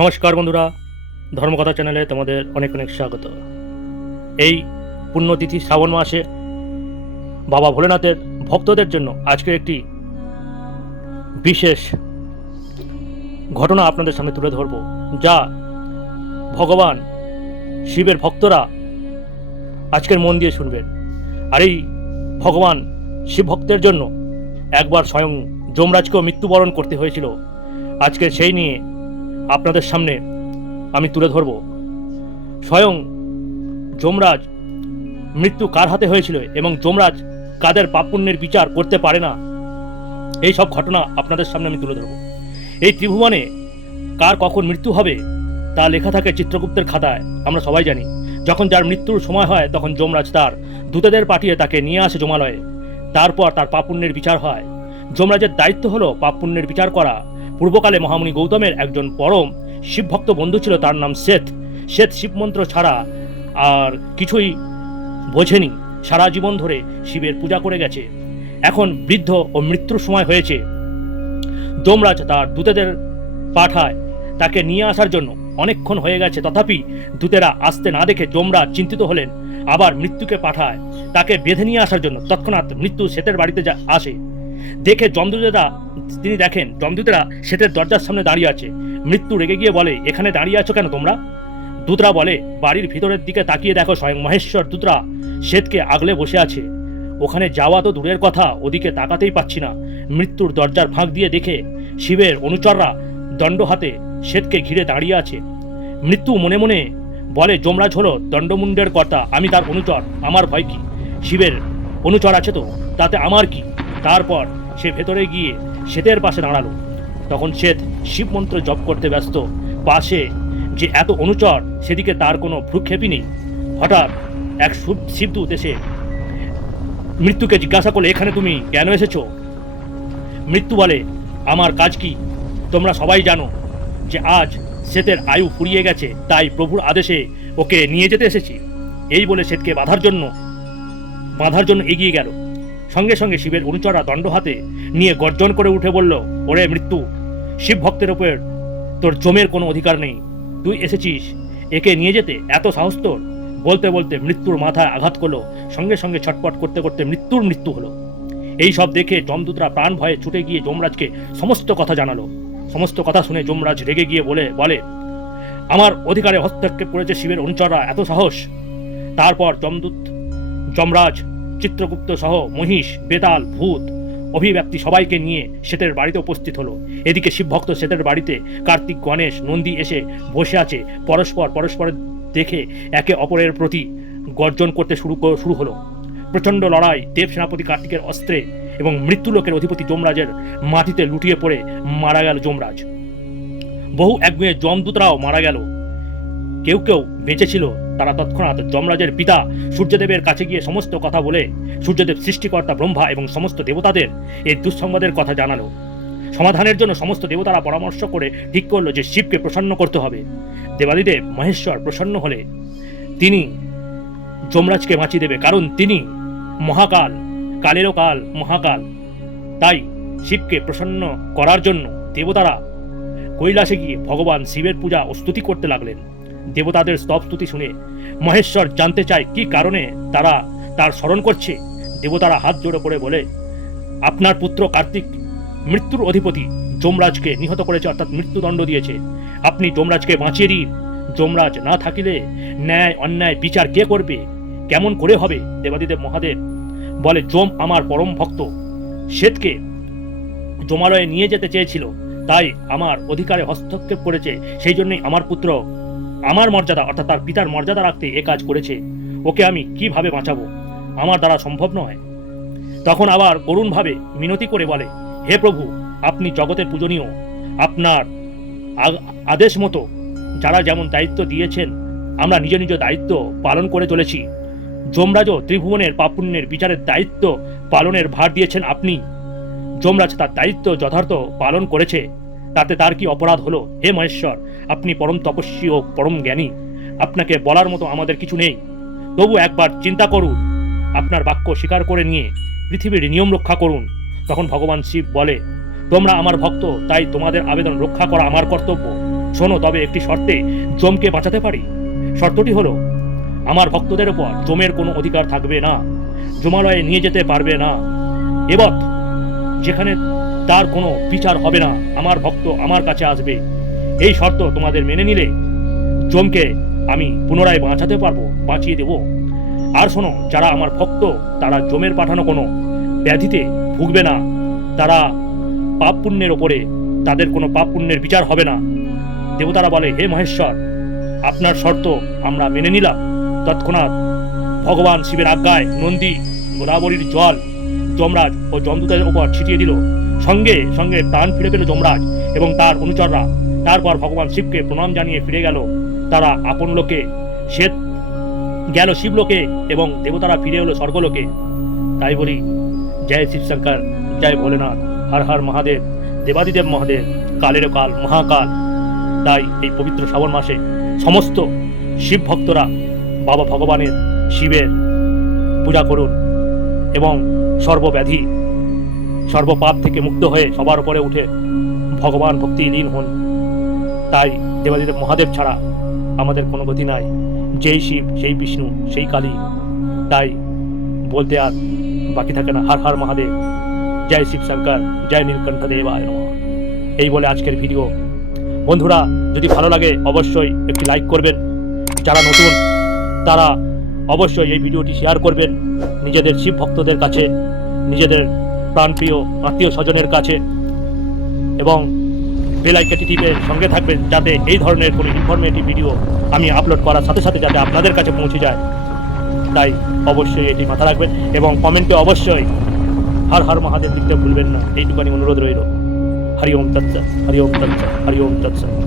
নমস্কার বন্ধুরা, ধর্মকথা চ্যানেলে তোমাদের অনেক অনেক স্বাগত। এই পুণ্যতিথি শ্রাবণ মাসে বাবা ভোলেনাথের ভক্তদের জন্য আজকের একটি বিশেষ ঘটনা আপনাদের সামনে তুলে ধরব, যা ভগবান শিবের ভক্তরা আজকের মন দিয়ে শুনবেন। আর এই ভগবান শিব ভক্তের জন্য একবার স্বয়ং যমরাজকেও মৃত্যুবরণ করতে হয়েছিল। আজকে সেই নিয়ে আপনাদের সামনে আমি তুলে ধরব। স্বয়ং যমরাজ মৃত্যু কার হাতে হয়েছিল এবং যমরাজ কাদের পাপুণ্যের বিচার করতে পারে না? এই সব ঘটনা আপনাদের সামনে আমি তুলে ধরব। এই ত্রিভুবনে কার কখন মৃত্যু হবে তা লেখা থাকে চিত্রগুপ্তের খাতায়, আমরা সবাই জানি। যখন যার মৃত্যুর সময় হয়, তখন যমরাজ তার দূতেদের পাঠিয়ে তাকে নিয়ে আসে জমালয়ে। তারপর তার পাপুণ্যের বিচার হয়। যমরাজের দায়িত্ব হলো পাপুণ্যের বিচার করা। পূর্বকালে মহামুনি গৌতমের একজন পরম শিবভক্ত বন্ধু ছিল, তার নাম শ্বেত। শ্বেত শিবমন্ত্র ছাড়া আর কিছুই বোঝেনি। সারা জীবন ধরে শিবের পূজা করে গেছে। এখন বৃদ্ধ ও মৃত্যুর সময় হয়েছে। যমরাজ তার দূতেদের পাঠায় তাকে নিয়ে আসার জন্য। অনেকক্ষণ হয়ে গেছে, তথাপি দূতেরা আসতে না দেখে যমরাজ চিন্তিত হলেন। আবার মৃত্যুকে পাঠায় তাকে বেঁধে নিয়ে আসার জন্য। তৎক্ষণাৎ মৃত্যু শ্বেতের বাড়িতে যা, আসে। দেখে যমদূতেরা তিনি দেখেন, যমদূতেরা শ্বেতের দরজার সামনে দাঁড়িয়ে আছে। মৃত্যু রেগে গিয়ে বলে, এখানে দাঁড়িয়ে আছো কেন তোমরা? দূতরা বলে, বাড়ির ভিতরের দিকে তাকিয়ে দেখো স্বয়ং মহেশ্বর দূতরা, শ্বেতকে আগলে বসে আছে। ওখানে যাওয়া তো দূরের কথা, ওদিকে তাকাতেই পাচ্ছি না। মৃত্যুর দরজার ফাঁক দিয়ে দেখে শিবের অনুচররা দণ্ড হাতে শ্বেতকে ঘিরে দাঁড়িয়ে আছে। মৃত্যু মনে মনে বলে, যমরাজ হলো দণ্ডমুণ্ডের কর্তা, আমি তার অনুচর, আমার ভয় কি? শিবের অনুচর আছে তো, তাতে আমার কি? তারপর সে ভেতরে গিয়ে শ্বেতের পাশে দাঁড়াল। তখন শ্বেত শিব মন্ত্র জপ করতে ব্যস্ত। পাশে যে এত অনুচর, সেদিকে তার কোনো ভ্রুক্ষেপই নেই। হঠাৎ এক শিবদূত এসে, মৃত্যুকে জিজ্ঞাসা করলে এখানে তুমি কেন এসেছ? মৃত্যু বলে, আমার কাজ কি? তোমরা সবাই জানো যে আজ শ্বেতের আয়ু ফুরিয়ে গেছে, তাই প্রভুর আদেশে ওকে নিয়ে যেতে এসেছি। এই বলে শ্বেতকে বাধার জন্য, বাঁধার জন্য এগিয়ে গেল। সঙ্গে সঙ্গে শিবের অনুচররা দণ্ড হাতে নিয়ে গর্জন করে উঠে বলল, ওরে মৃত্যু, শিব ভক্তের ওপর তোর জমের কোনো অধিকার নেই। তুই এসেছিস, একে নিয়ে যেতে এত সাহস তোর? বলতে বলতে মৃত্যুর মাথায় আঘাত করল, সঙ্গে সঙ্গে ছটপট করতে করতে মৃত্যুর মৃত্যু হলো। এই সব দেখে যমদূতরা প্রাণ ভয়ে ছুটে গিয়ে যমরাজকে সমস্ত কথা জানালো। সমস্ত কথা শুনে যমরাজ রেগে গিয়ে বলে বলে, আমার অধিকারে হস্তক্ষেপ করেছে শিবের অনুচররা, এত সাহস? তারপর যমদূত, যমরাজ চিত্রগুপ্ত সহ মহিষ, বেতাল, ভূত অভিব্যক্তি সবাইকে নিয়ে শ্বেতের বাড়িতে উপস্থিত হলো। এদিকে শিবভক্ত শ্বেতের বাড়িতে কার্তিক, গণেশ, নন্দী এসে বসে আছে। পরস্পর পরস্পরের দেখে একে অপরের প্রতি গর্জন করতে শুরু শুরু হলো। প্রচণ্ড লড়াই, দেব সেনাপতি কার্তিকের অস্ত্রে এবং মৃত্যুলোকের অধিপতি যমরাজের মাটিতে লুটিয়ে পড়ে মারা গেল যমরাজ। বহু একগুয়ে যমদূতরাও মারা গেল। কেউ কেউ বেঁচে ছিল তারা তৎক্ষণাৎ যমরাজের পিতা সূর্যদেবের কাছে গিয়ে সমস্ত কথা বলে সূর্যদেব সৃষ্টিকর্তা ব্রহ্মা এবং সমস্ত দেবতাদের এই দুঃসংবাদের কথা জানালো। সমাধানের জন্য সমস্ত দেবতারা পরামর্শ করে ঠিক করল যে শিবকে প্রসন্ন করতে হবে। দেবাদিদেব মহেশ্বর প্রসন্ন হলে তিনি যমরাজকে বাঁচিয়ে দেবে, কারণ তিনি মহাকাল, কালেরও কাল মহাকাল। তাই শিবকে প্রসন্ন করার জন্য দেবতারা কৈলাসে গিয়ে ভগবান শিবের পূজা ও স্তুতি করতে লাগলেন। দেবতাদের স্তব স্তুতি শুনে মহেশ্বর জানতে চায় কি কারণে তারা তার স্মরণ করছে। দেবতারা হাত জোড়ে করে বলে, আপনার পুত্র কার্তিক মৃত্যুর অধিপতি যমরাজকে নিহত করেছে, অর্থাৎ মৃত্যুদণ্ড দিয়েছে। আপনি যমরাজকে বাঁচিয়ে দিন। যমরাজ না থাকিলে ন্যায়, অন্যায়, বিচার কে করবে? কেমন করে হবে? দেবাদিদেব মহাদেব বলে, যম আমার পরম ভক্ত। শ্বেতকে জমালয়ে নিয়ে যেতে চেয়েছিল। তাই আমার অধিকারে হস্তক্ষেপ করেছে। সেই জন্যই আমার পুত্র আমার মর্যাদা, অর্থাৎ তার পিতার মর্যাদা রাখতে এ কাজ করেছে। ওকে আমি কীভাবে বাঁচাবো? আমার দ্বারা সম্ভব নয়। তখন আবার করুণভাবে মিনতি করে বলে, হে প্রভু, আপনি জগতের পূজনীয়। আপনার আদেশ মতো যারা যেমন দায়িত্ব দিয়েছেন, আমরা নিজ নিজ দায়িত্ব পালন করে চলেছি। যমরাজও ত্রিভুবনের পাপুণ্যের বিচারের দায়িত্ব পালনের ভার দিয়েছেন আপনি। যমরাজ তার দায়িত্ব যথার্থ পালন করেছে। তাতে তার কি অপরাধ হলো? হে মহেশ্বর, আপনি পরম তপস্বী ও পরম জ্ঞানী। আপনাকে বলার মতো আমাদের কিছু নেই। তবু একবার চিন্তা করুন। আপনার বাক্য স্বীকার করে নিয়ে পৃথিবীর নিয়ম রক্ষা করুন। তখন ভগবান শিব বলে, তোমরা আমার ভক্ত, তাই তোমাদের আবেদন রক্ষা করা আমার কর্তব্য। শোনো, তবে একটি শর্তে জমকে বাঁচাতে পারি। শর্তটি হলো, আমার ভক্তদের উপর জমের কোনো অধিকার থাকবে না। জমালয়ে নিয়ে যেতে পারবে না। এবত যেখানে তার কোনো বিচার হবে না। আমার ভক্ত আমার কাছে আসবে। এই শর্ত তোমাদের মেনে নিলে জমকে আমি পুনরায় বাঁচাতে পারব, বাঁচিয়ে দেব। আর শোনো, যারা আমার ভক্ত, তারা জমের পাঠানো কোনো ব্যাধিতে ভুগবে না। তারা পাপ পুণ্যের ওপরে, তাদের কোনো পাপ পুণ্যের বিচার হবে না। দেবতারা বলে, হে মহেশ্বর, আপনার শর্ত আমরা মেনে নিলাম। তৎক্ষণাৎ ভগবান শিবের আজ্ঞায় নন্দী গোদাবরীর জল যমরাজ ও যমদূতের ওপর ছিটিয়ে দিল। সঙ্গে সঙ্গে প্রাণ ফিরে পেল যমরাজ এবং তার অনুচররা। তারপর ভগবান শিবকে প্রণাম জানিয়ে ফিরে গেল। তারা আপন লোকে সে গেল শিবলোকে এবং দেবতারা ফিরে এলো স্বর্গলোকে তাই বলি, জয় শিব শঙ্কর, জয় ভোলেনাথ, হর হর মহাদেব, দেবাদিদেব মহাদেব, কালের কাল, মহাকাল। তাই এই পবিত্র শ্রাবণ মাসে সমস্ত শিব ভক্তরা বাবা ভগবানের শিবের পূজা করুন এবং সর্বব্যাধি সর্বপাপ থেকে মুক্ত হয়ে সবার উপরে উঠে ভগবান ভক্তি লীন হন। তাই দেবাদিদেব মহাদেব ছাড়া আমাদের কোনো গতি নাই। যেই শিব, সেই বিষ্ণু, সেই কালী। তাই বলতে আর বাকি থাকে না। হর হর মহাদেব। জয় শিব শঙ্কর, জয় নীলকণ্ঠ দেবায় এই বলে আজকের ভিডিও। বন্ধুরা, যদি ভালো লাগে অবশ্যই একটি লাইক করবেন। যারা নতুন, তারা অবশ্যই এই ভিডিওটি শেয়ার করবেন। নিজেদের শিব ভক্তদের কাছে, নিজেদের প্রাণপ্রিয় আত্মীয় স্বজনের কাছে। এবং বেলাইকাটি টিপে সঙ্গে থাকবেন যাতে এই ধরনের কোনো ইনফরমেটিভ ভিডিও আমি আপলোড করার সাথে সাথে যাতে আপনাদের কাছে পৌঁছে যায়। তাই অবশ্যই এটি মাথা রাখবেন এবং কমেন্টে অবশ্যই হর হর মহাদেব লিখতে ভুলবেন না। এইটুকানি অনুরোধ রইল। হরি ওম তৎসৎ হরি ওম তৎসৎ হরি ওম তৎসৎ।